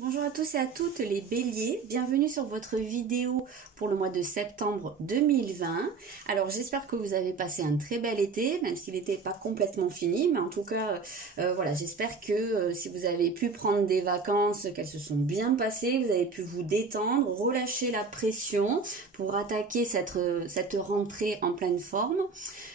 Bonjour à tous et à toutes les béliers, bienvenue sur votre vidéo pour le mois de septembre 2020. Alors j'espère que vous avez passé un très bel été, même s'il n'était pas complètement fini, mais en tout cas voilà, j'espère que si vous avez pu prendre des vacances, qu'elles se sont bien passées, vous avez pu vous détendre, relâcher la pression pour attaquer cette rentrée en pleine forme.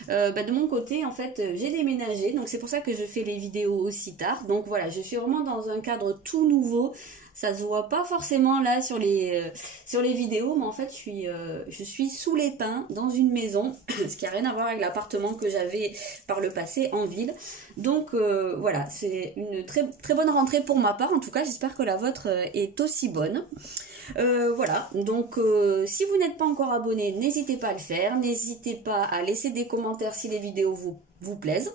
De mon côté, en fait, j'ai déménagé, donc c'est pour ça que je fais les vidéos aussi tard. Donc voilà, je suis vraiment dans un cadre tout nouveau. Ça se voit pas forcément là sur les vidéos, mais en fait je suis sous les pins dans une maison, ce qui n'a rien à voir avec l'appartement que j'avais par le passé en ville. Donc voilà, c'est une très, très bonne rentrée pour ma part, en tout cas j'espère que la vôtre est aussi bonne. Voilà, donc si vous n'êtes pas encore abonné, n'hésitez pas à le faire, n'hésitez pas à laisser des commentaires si les vidéos vous plaisent.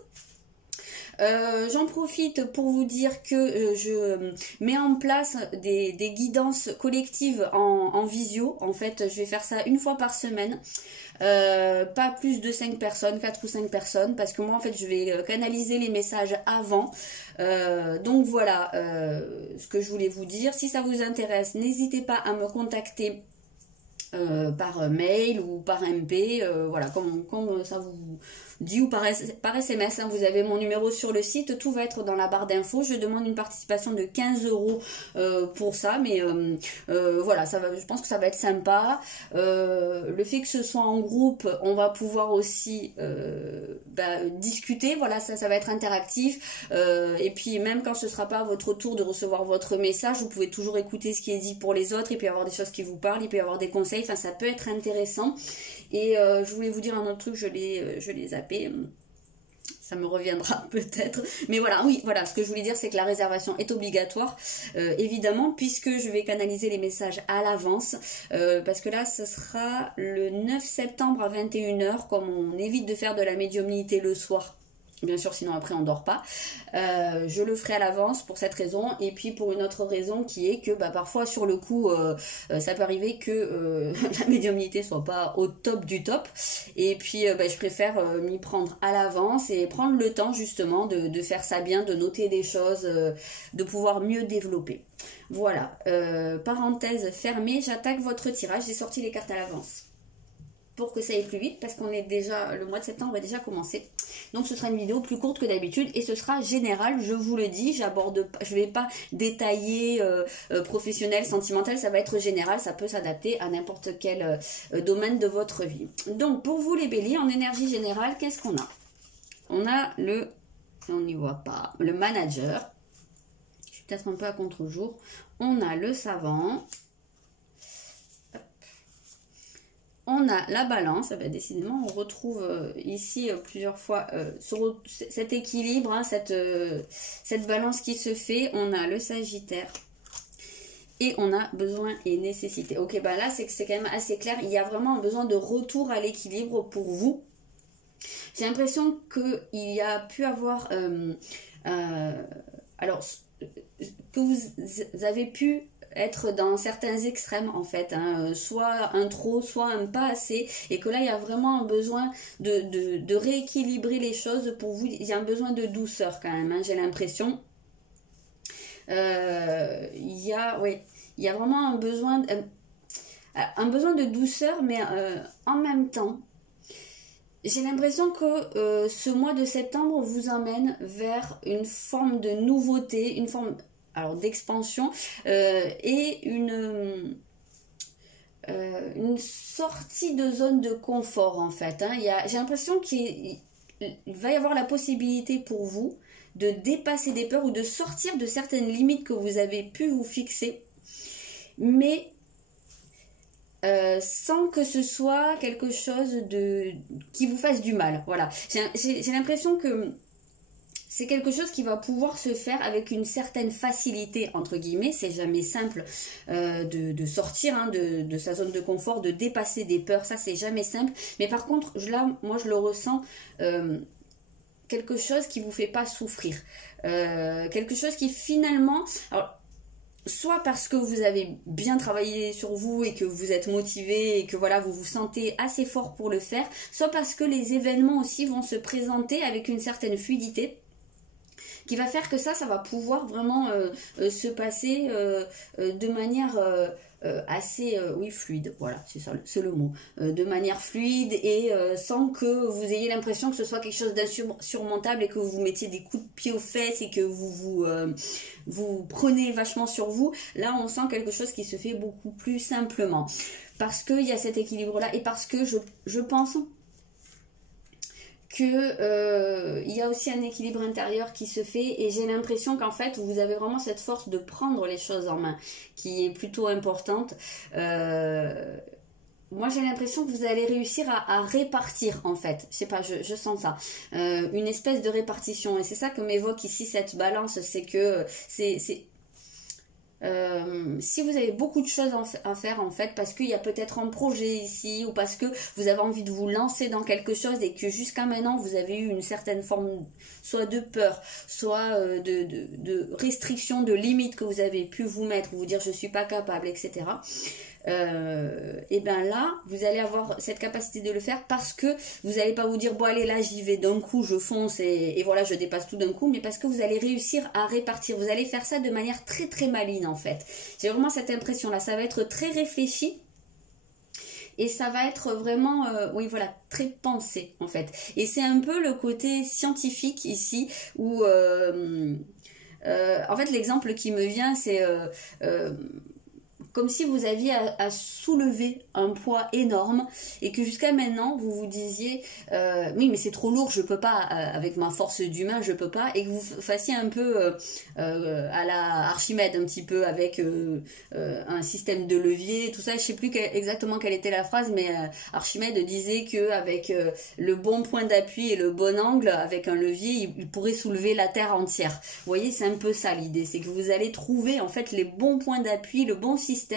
J'en profite pour vous dire que je mets en place des guidances collectives en visio. En fait, je vais faire ça une fois par semaine. Pas plus de 5 personnes, 4 ou 5 personnes, parce que moi en fait je vais canaliser les messages avant. Donc voilà ce que je voulais vous dire. Si ça vous intéresse, n'hésitez pas à me contacter par mail ou par MP, voilà, comme ça vous dit, ou par SMS, hein, vous avez mon numéro sur le site, tout va être dans la barre d'infos. Je demande une participation de 15 € pour ça, mais voilà, je pense que ça va être sympa. Le fait que ce soit en groupe, on va pouvoir aussi discuter, voilà, ça va être interactif, et puis même quand ce sera pas à votre tour de recevoir votre message, vous pouvez toujours écouter ce qui est dit pour les autres, il peut y avoir des choses qui vous parlent, il peut y avoir des conseils, enfin ça peut être intéressant. Et je voulais vous dire un autre truc, je l'ai zappé, ça me reviendra peut-être, mais voilà, oui, voilà, ce que je voulais dire, c'est que la réservation est obligatoire, évidemment, puisque je vais canaliser les messages à l'avance, parce que là, ce sera le 9 septembre à 21 h, comme on évite de faire de la médiumnité le soir. Bien sûr, sinon après on dort pas. Je le ferai à l'avance pour cette raison, et puis pour une autre raison qui est que parfois sur le coup ça peut arriver que la médiumnité soit pas au top du top, et puis je préfère m'y prendre à l'avance et prendre le temps justement de faire ça bien, de noter des choses, de pouvoir mieux développer. Voilà, parenthèse fermée, j'attaque votre tirage, j'ai sorti les cartes à l'avance pour que ça aille plus vite, parce qu'on est déjà, le mois de septembre est déjà commencé. Donc ce sera une vidéo plus courte que d'habitude, et ce sera général, je vous le dis, je vais pas détailler professionnel, sentimental, ça va être général, ça peut s'adapter à n'importe quel domaine de votre vie. Donc pour vous les béliers, en énergie générale, qu'est-ce qu'on a? On a on n'y voit pas, le manager, je suis peut-être un peu à contre-jour, on a le savant, on a la balance, décidément on retrouve ici plusieurs fois cet équilibre, hein, cette balance qui se fait. On a le sagittaire et on a besoin et nécessité. Ok, là c'est quand même assez clair, il y a vraiment un besoin de retour à l'équilibre pour vous. J'ai l'impression qu'il y a pu avoir, alors que vous avez pu être dans certains extrêmes en fait, hein, soit un trop, soit un pas assez, et que là il y a vraiment un besoin de rééquilibrer les choses pour vous. Il y a un besoin de douceur quand même, hein, j'ai l'impression. Il y a vraiment un besoin de douceur, mais en même temps j'ai l'impression que ce mois de septembre vous emmène vers une forme de nouveauté, une forme d'expansion, et une sortie de zone de confort en fait, hein. J'ai l'impression qu'il va y avoir la possibilité pour vous de dépasser des peurs ou de sortir de certaines limites que vous avez pu vous fixer, mais sans que ce soit quelque chose qui vous fasse du mal. Voilà, j'ai l'impression que c'est quelque chose qui va pouvoir se faire avec une certaine facilité, entre guillemets. C'est jamais simple de sortir, hein, de sa zone de confort, de dépasser des peurs, ça c'est jamais simple. Mais par contre, là, moi je le ressens, quelque chose qui vous fait pas souffrir. Quelque chose qui finalement... Alors, soit parce que vous avez bien travaillé sur vous et que vous êtes motivé et que voilà, vous vous sentez assez fort pour le faire, soit parce que les événements aussi vont se présenter avec une certaine fluidité qui va faire que ça va pouvoir vraiment se passer de manière assez oui, fluide, voilà, c'est ça, c'est le mot, de manière fluide et sans que vous ayez l'impression que ce soit quelque chose d'insurmontable et que vous mettiez des coups de pied aux fesses et que vous prenez vachement sur vous. Là, on sent quelque chose qui se fait beaucoup plus simplement parce qu'il y a cet équilibre-là et parce que je pense que il y a aussi un équilibre intérieur qui se fait et j'ai l'impression qu'en fait vous avez vraiment cette force de prendre les choses en main qui est plutôt importante. Moi j'ai l'impression que vous allez réussir à répartir en fait, je sais pas, je sens ça, une espèce de répartition et c'est ça que m'évoque ici cette balance, c'est que si vous avez beaucoup de choses à faire en fait, parce qu'il y a peut-être un projet ici ou parce que vous avez envie de vous lancer dans quelque chose et que jusqu'à maintenant vous avez eu une certaine forme soit de peur, soit de restriction, de limite que vous avez pu vous mettre, vous dire je suis pas capable, etc. Et bien là, vous allez avoir cette capacité de le faire parce que vous n'allez pas vous dire bon allez là j'y vais d'un coup, je fonce et voilà je dépasse tout d'un coup, mais parce que vous allez réussir à répartir, vous allez faire ça de manière très très maligne en fait. J'ai vraiment cette impression là, ça va être très réfléchi. Et ça va être vraiment, oui voilà, très pensé en fait. Et c'est un peu le côté scientifique ici où, en fait l'exemple qui me vient c'est comme si vous aviez à soulever un poids énorme et que jusqu'à maintenant vous vous disiez oui mais c'est trop lourd, je peux pas avec ma force d'humain, je peux pas, et que vous fassiez un peu à la Archimède un petit peu avec un système de levier, tout ça, je sais plus exactement quelle était la phrase, mais Archimède disait que avec le bon point d'appui et le bon angle, avec un levier, il pourrait soulever la terre entière. Vous voyez, c'est un peu ça l'idée, c'est que vous allez trouver en fait les bons points d'appui, le bon système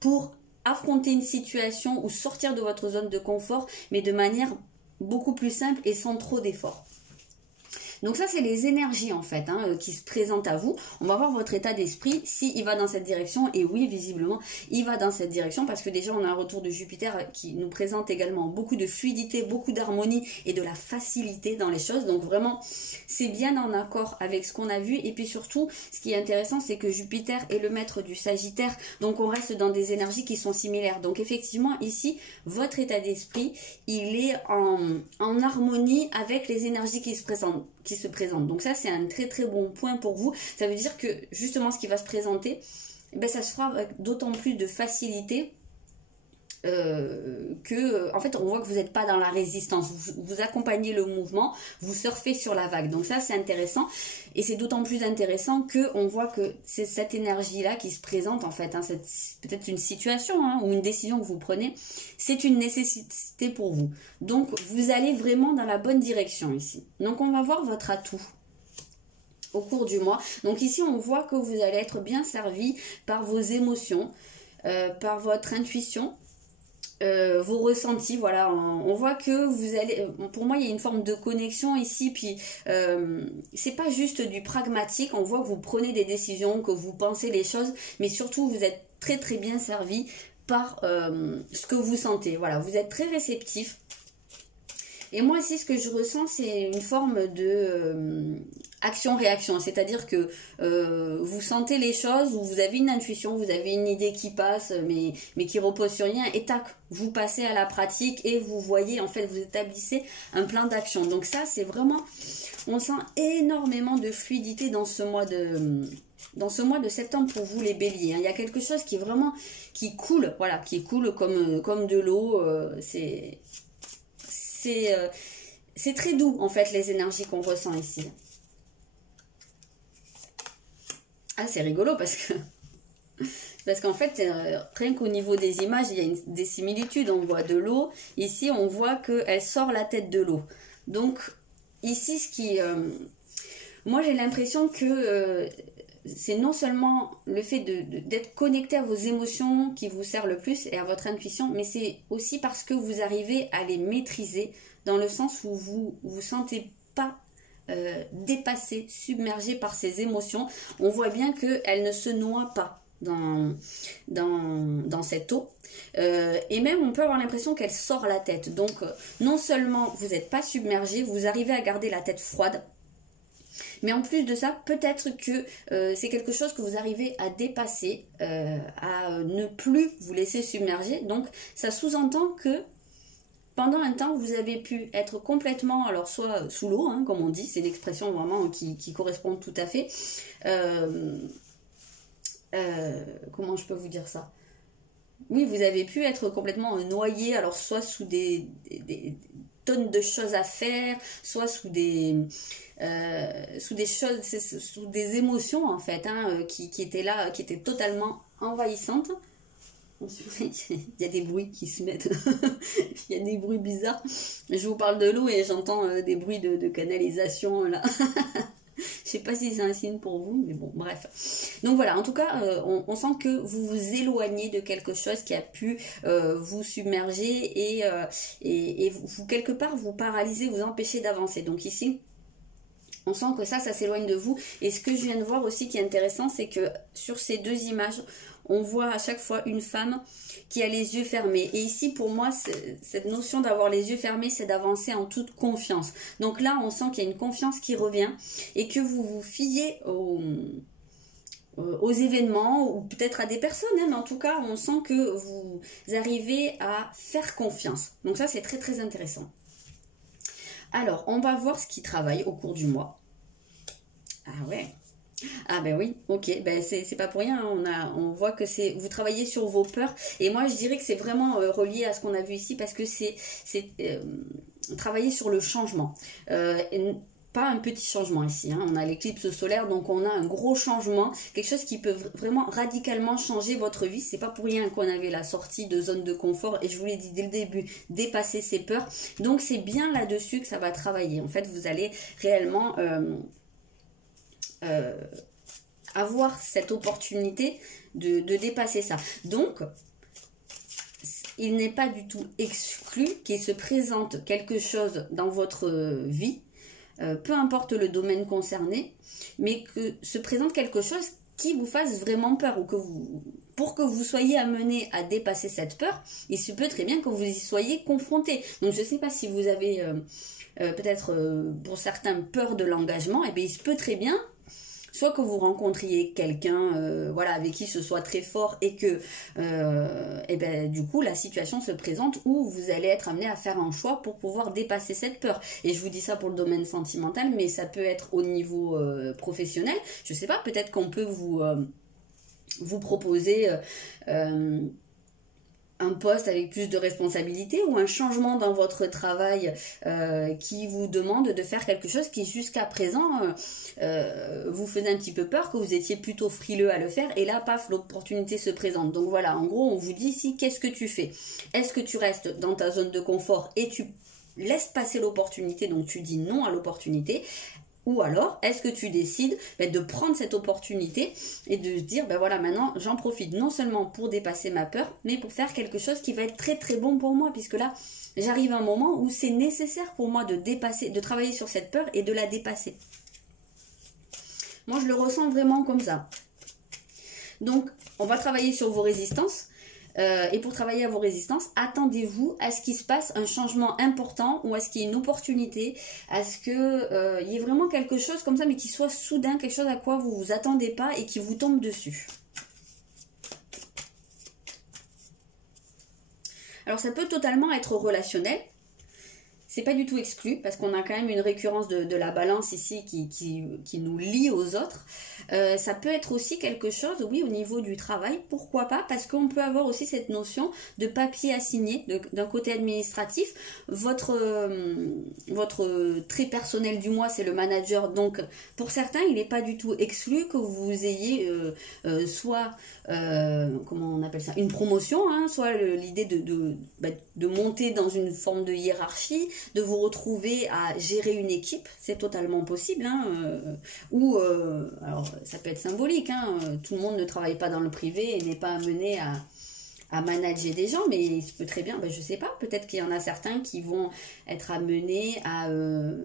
pour affronter une situation ou sortir de votre zone de confort, mais de manière beaucoup plus simple et sans trop d'efforts. Donc ça, c'est les énergies en fait qui se présentent à vous. On va voir votre état d'esprit, s'il va dans cette direction. Et oui, visiblement, il va dans cette direction parce que déjà, on a un retour de Jupiter qui nous présente également beaucoup de fluidité, beaucoup d'harmonie et de la facilité dans les choses. Donc vraiment, c'est bien en accord avec ce qu'on a vu. Et puis surtout, ce qui est intéressant, c'est que Jupiter est le maître du Sagittaire. Donc on reste dans des énergies qui sont similaires. Donc effectivement, ici, votre état d'esprit, il est en harmonie avec les énergies qui se présentent. Donc ça c'est un très très bon point pour vous. Ça veut dire que justement ce qui va se présenter, ben, ça se fera avec d'autant plus de facilité que en fait on voit que vous n'êtes pas dans la résistance, vous accompagnez le mouvement, vous surfez sur la vague. Donc ça c'est intéressant et c'est d'autant plus intéressant que on voit que c'est cette énergie là qui se présente en fait, c'est peut-être une situation ou une décision que vous prenez, c'est une nécessité pour vous. Donc vous allez vraiment dans la bonne direction ici. Donc on va voir votre atout au cours du mois. Donc ici on voit que vous allez être bien servi par vos émotions, par votre intuition, vos ressentis, voilà, on voit que vous allez, pour moi il y a une forme de connexion ici, puis c'est pas juste du pragmatique, on voit que vous prenez des décisions, que vous pensez les choses, mais surtout vous êtes très très bien servi par ce que vous sentez, voilà, vous êtes très réceptif. Et moi ici ce que je ressens c'est une forme de action-réaction, c'est-à-dire que vous sentez les choses, ou vous avez une intuition, vous avez une idée qui passe mais qui repose sur rien, et tac, vous passez à la pratique et vous voyez, en fait vous établissez un plan d'action. Donc ça c'est vraiment, on sent énormément de fluidité dans ce mois de septembre pour vous les béliers. Il y a quelque chose qui est vraiment, qui coule, voilà, qui coule comme de l'eau, c'est très doux en fait les énergies qu'on ressent ici. Ah c'est rigolo parce qu'en fait rien qu'au niveau des images il y a des similitudes. On voit de l'eau, ici on voit qu'elle sort la tête de l'eau. Donc ici ce qui moi j'ai l'impression que c'est non seulement le fait d'être connecté à vos émotions qui vous sert le plus et à votre intuition, mais c'est aussi parce que vous arrivez à les maîtriser, dans le sens où vous vous sentez pas dépassé, submergé par ces émotions. On voit bien qu'elle ne se noie pas dans cette eau, et même on peut avoir l'impression qu'elle sort la tête. Donc non seulement vous n'êtes pas submergé, vous arrivez à garder la tête froide, Mais en plus de ça, peut-être que c'est quelque chose que vous arrivez à dépasser, à ne plus vous laisser submerger. Donc ça sous-entend que pendant un temps, vous avez pu être complètement, alors soit sous l'eau, hein, comme on dit, c'est l'expression vraiment qui correspond tout à fait. Comment je peux vous dire ça? Oui, vous avez pu être complètement noyé, alors soit sous des tonnes de choses à faire, soit sous des choses, sous des émotions en fait, hein, qui étaient là, qui étaient totalement envahissantes. Il y a des bruits qui se mettent, il y a des bruits bizarres. Je vous parle de l'eau et j'entends des bruits de canalisation là. Je sais pas si c'est un signe pour vous, mais bon, bref. Donc voilà, en tout cas, on sent que vous vous éloignez de quelque chose qui a pu vous submerger et vous, quelque part, vous paralyser, vous empêcher d'avancer. Donc ici, on sent que ça s'éloigne de vous. Et ce que je viens de voir aussi qui est intéressant, c'est que sur ces deux images, on voit à chaque fois une femme qui a les yeux fermés. Et ici, pour moi, cette notion d'avoir les yeux fermés, c'est d'avancer en toute confiance. Donc là, on sent qu'il y a une confiance qui revient et que vous vous fiez aux événements ou peut-être à des personnes. Hein, mais en tout cas, on sent que vous arrivez à faire confiance. Donc ça, c'est très, très intéressant. Alors, on va voir ce qui travaille au cours du mois. Ah ouais. Ah ben oui, ok, ben c'est pas pour rien, hein. On voit que vous travaillez sur vos peurs, et moi je dirais que c'est vraiment relié à ce qu'on a vu ici, parce que c'est travailler sur le changement, pas un petit changement ici, hein. On a l'éclipse solaire, donc on a un gros changement, quelque chose qui peut vraiment radicalement changer votre vie. C'est pas pour rien qu'on avait la sortie de zone de confort, et je vous l'ai dit dès le début, dépasser ses peurs, donc c'est bien là-dessus que ça va travailler. En fait, vous allez réellement... avoir cette opportunité de dépasser ça. Donc, il n'est pas du tout exclu qu'il se présente quelque chose dans votre vie, peu importe le domaine concerné, mais que se présente quelque chose qui vous fasse vraiment peur, ou pour que vous soyez amené à dépasser cette peur, il se peut très bien que vous y soyez confronté. Donc, je ne sais pas si vous avez peut-être pour certains peur de l'engagement, et bien il se peut très bien soit que vous rencontriez quelqu'un voilà, avec qui ce soit très fort et que et ben, du coup la situation se présente où vous allez être amené à faire un choix pour pouvoir dépasser cette peur. Et je vous dis ça pour le domaine sentimental, mais ça peut être au niveau professionnel. Je sais pas, peut-être qu'on peut vous proposer un poste avec plus de responsabilité, ou un changement dans votre travail qui vous demande de faire quelque chose qui jusqu'à présent vous faisait un petit peu peur, que vous étiez plutôt frileux à le faire, et là paf, l'opportunité se présente. Donc voilà, en gros on vous dit ici, qu'est-ce que tu fais? Est-ce que tu restes dans ta zone de confort et tu laisses passer l'opportunité, donc tu dis non à l'opportunité? Ou alors, est-ce que tu décides de prendre cette opportunité et de se dire, ben voilà, maintenant, j'en profite non seulement pour dépasser ma peur, mais pour faire quelque chose qui va être très très bon pour moi, puisque là, j'arrive à un moment où c'est nécessaire pour moi de dépasser, de travailler sur cette peur et de la dépasser. Moi, je le ressens vraiment comme ça. Donc, on va travailler sur vos résistances. Et pour travailler à vos résistances, attendez-vous à ce qu'il se passe un changement important, ou à ce qu'il y ait une opportunité, à ce qu'il y ait vraiment quelque chose comme ça, mais qui soit soudain, quelque chose à quoi vous ne vous attendez pas et qui vous tombe dessus. Alors ça peut totalement être relationnel. C'est pas du tout exclu, parce qu'on a quand même une récurrence de la balance ici qui nous lie aux autres. Ça peut être aussi quelque chose, oui, au niveau du travail, pourquoi pas, parce qu'on peut avoir aussi cette notion de papier à signer, d'un côté administratif. Votre trait personnel du mois, c'est le manager, donc pour certains, il n'est pas du tout exclu que vous ayez soit, comment on appelle ça, une promotion, hein, soit l'idée de monter dans une forme de hiérarchie, de vous retrouver à gérer une équipe, c'est totalement possible, hein, ou alors ça peut être symbolique, hein, tout le monde ne travaille pas dans le privé et n'est pas amené à manager des gens, mais il se peut très bien, je sais pas, peut-être qu'il y en a certains qui vont être amenés à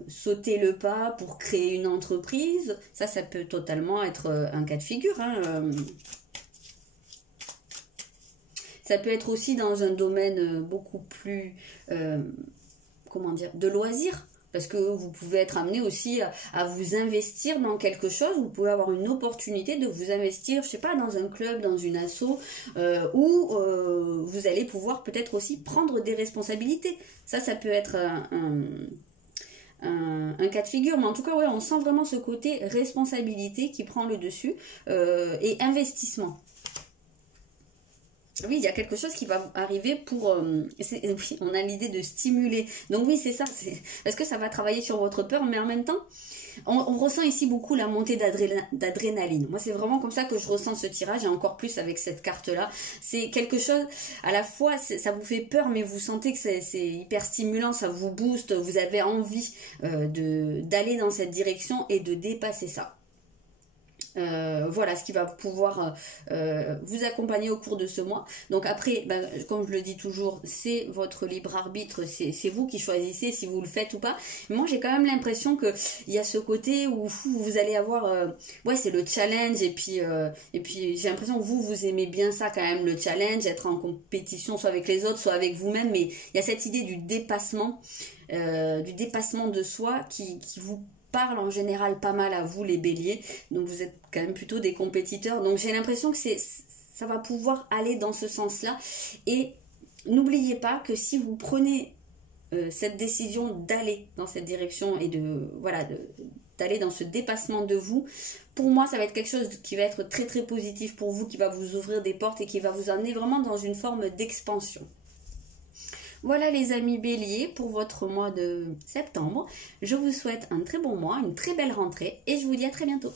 sauter le pas pour créer une entreprise. Ça peut totalement être un cas de figure, hein. Ça peut être aussi dans un domaine beaucoup plus, comment dire, de loisirs. Parce que vous pouvez être amené aussi à vous investir dans quelque chose. Vous pouvez avoir une opportunité de vous investir, je sais pas, dans un club, dans une asso, où vous allez pouvoir peut-être aussi prendre des responsabilités. Ça peut être un cas de figure. Mais en tout cas, ouais, on sent vraiment ce côté responsabilité qui prend le dessus et investissement. Oui, il y a quelque chose qui va arriver pour... oui, on a l'idée de stimuler. Donc oui, c'est ça. Parce que ça va travailler sur votre peur, mais en même temps, on ressent ici beaucoup la montée d'adrénaline. Moi, c'est vraiment comme ça que je ressens ce tirage, et encore plus avec cette carte-là. C'est quelque chose, à la fois, ça vous fait peur, mais vous sentez que c'est hyper stimulant, ça vous booste, vous avez envie d'aller dans cette direction et de dépasser ça. Voilà ce qui va pouvoir vous accompagner au cours de ce mois. Donc après, comme je le dis toujours, c'est votre libre arbitre, c'est vous qui choisissez si vous le faites ou pas. Mais moi j'ai quand même l'impression que il y a ce côté où vous allez avoir ouais, c'est le challenge, et puis j'ai l'impression que vous aimez bien ça quand même, le challenge, être en compétition soit avec les autres, soit avec vous-même, mais il y a cette idée du dépassement de soi qui vous parle en général pas mal à vous les béliers, donc vous êtes quand même plutôt des compétiteurs, donc j'ai l'impression que ça va pouvoir aller dans ce sens là. Et n'oubliez pas que si vous prenez cette décision d'aller dans cette direction et d'aller dans ce dépassement de vous, pour moi ça va être quelque chose qui va être très très positif pour vous, qui va vous ouvrir des portes et qui va vous amener vraiment dans une forme d'expansion. Voilà les amis béliers pour votre mois de septembre. Je vous souhaite un très bon mois, une très belle rentrée, et je vous dis à très bientôt.